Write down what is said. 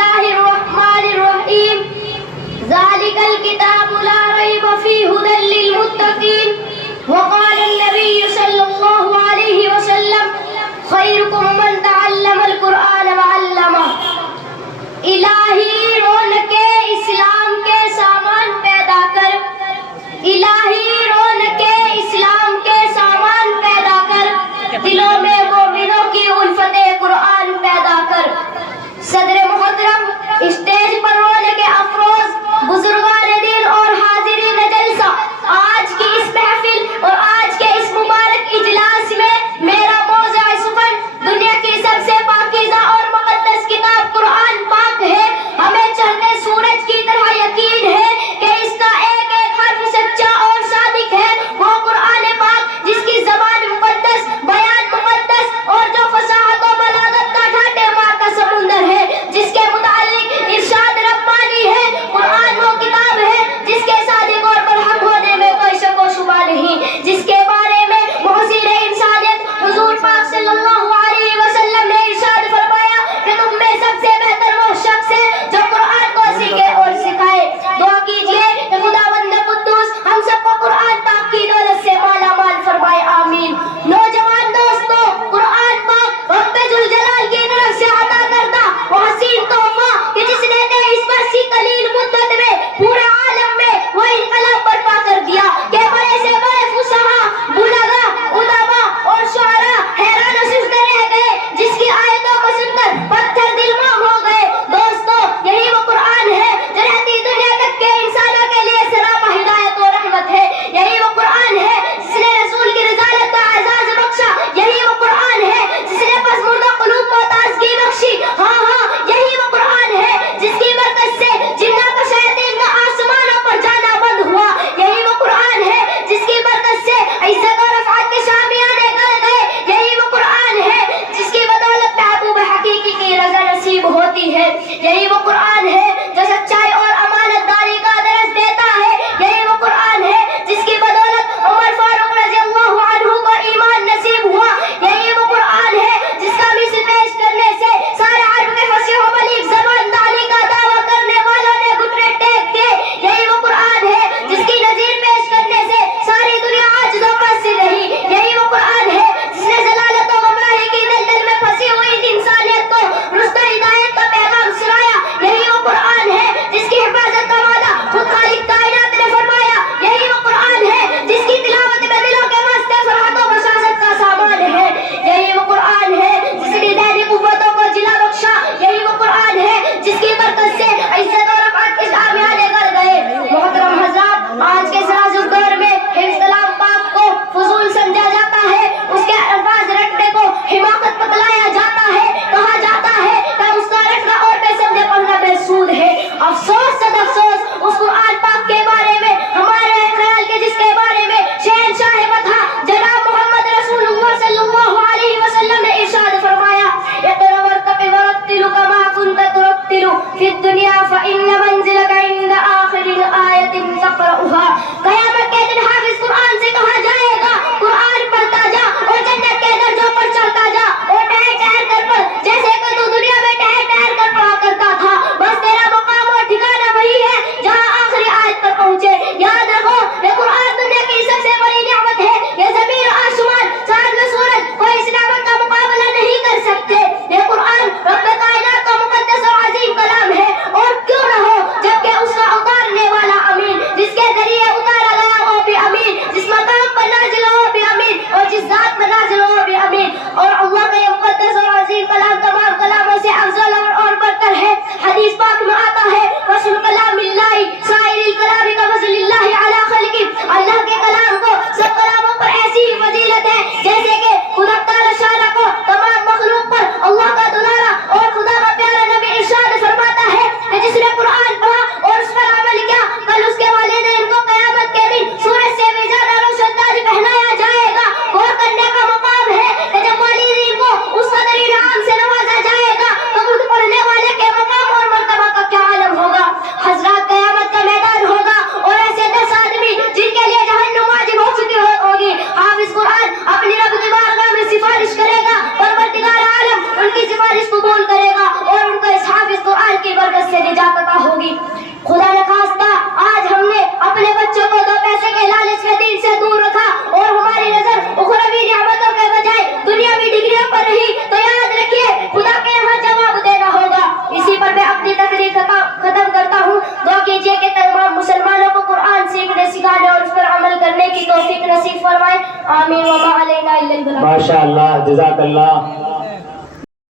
الله الرحمن الرحيم ذلك الكتاب لا ريب فيه هدى للمتقين وقال النبي صلى الله عليه وسلم خيركم من تعلم القرآن وعلمه. الہی رونق اسلام کے سامان پیدا کر، الہی رونق اسلام کے سامان پیدا کر، دلوں میں مومنوں کی الفت قرآن پیدا کر. صدر محترم، اسٹیج پر رونق افروز بزرگان دین اور حاضرین جلسہ، آج کی اس محفل اور آج کے اس مبارک اجلاس میں میرا موضوع سخن دنیا کی سب سے پاکیزہ اور مقدس کتاب قرآن پاک ہے. ہمیں چڑھتے سورج کی طرح یقین ہے کہ اس کا ایک ایک حرف سچا اور صادق ہے. وہ قرآن پاک جس کی زبان مقدس، بیان مقدس اور جو فصاحت و بلاغت کا ڈھاٹے مار کا سمندر ہے، جس کے متعلق ارشاد ربانی ہے. قرآن وہ کتاب ہے جس کے صادق اور برحق ہونے میں کوئی شک و شبہ نہیں، جس کے بارے میں محسن انسانیت حضور پاک صلی اللہ علیہ وسلم نے ارشاد فرمایا کہ تم میں سب سے بہتر وہ شخص ہے جو قرآن کو سیکھے اور سکھائے. دعا کیجئے کہ خداوند قدوس ہم سب کو قرآن پاک کی دولت سے مالا مال فرمائے، آمین. نوجوان دوستو، قرآن پاک رب ذوالجلال کی طرف سے عطا کردہ وہ حسین تحفہ کہ جس نے 23 برس کی قلیل مدت میں پورے عالم میں وہ انقلاب برپا کر دیا کہ بڑے سے بڑے فصحا، بلغا، ادبا اور شعراء حیران و شفتہ رہ گئے، جس کی آیتوں کو سن کر پتھر دل موم ہو گئے. دوستو، یہی وہ قرآن ہے جو رہتی دنیا تک کے انسانوں کے لیے سراپا ہدایت و رحمت ہے. یہی وہ قرآن ہے جس نے رسول کی رسالت کا اعزاز بخشا. یہی وہ قرآن ہے جس نے پس مردہ قلوب کو تازگی بخشی. ہاں ہاں، یہی وہ قرآن ہے جس کی برکت سے جنات و شیاطین کا آسمانوں پر جانا بند ہوا. یہی وہ قرآن ہے جس کی برکت سے عزت و رفعت کے شامیانے گل گئے. یہی وہ قرآن ہے جس کی بدولت محبوب حقیقی کی رضا نصیب ہوتی ہے. یہی وہ قرآن ہے جو سچائی اور امانت داری کا درس دیتا ہے. یہی وہ قرآن ہے جس کی بدولت عمر فاروق رضی اللہ عنہ کو ایمان نصیب ہوا. یہی وہ قرآن ہے جس کا مثل پیش کرنے سے سارے عرب کے فصیح و بلیغ زبان داری کا دعویٰ کرنے والوں نے گھٹنے ٹیک دیے. یہی وہ قرآن ہے جس کی نظیر پیش کرنے سے ساری دنیا عاجز و قاصر رہی. یہی وہ قرآن ہے جس نے ضلالت و گمراہی کی دلدل میں پھنسی ہوئی انسانیت کو رشد و ہدایت کا پیغام سنایا. یہی توفیق نصیب فرمائے. آمین. وما علینا الا البلاغ. ماشاء اللہ، جزاک اللہ.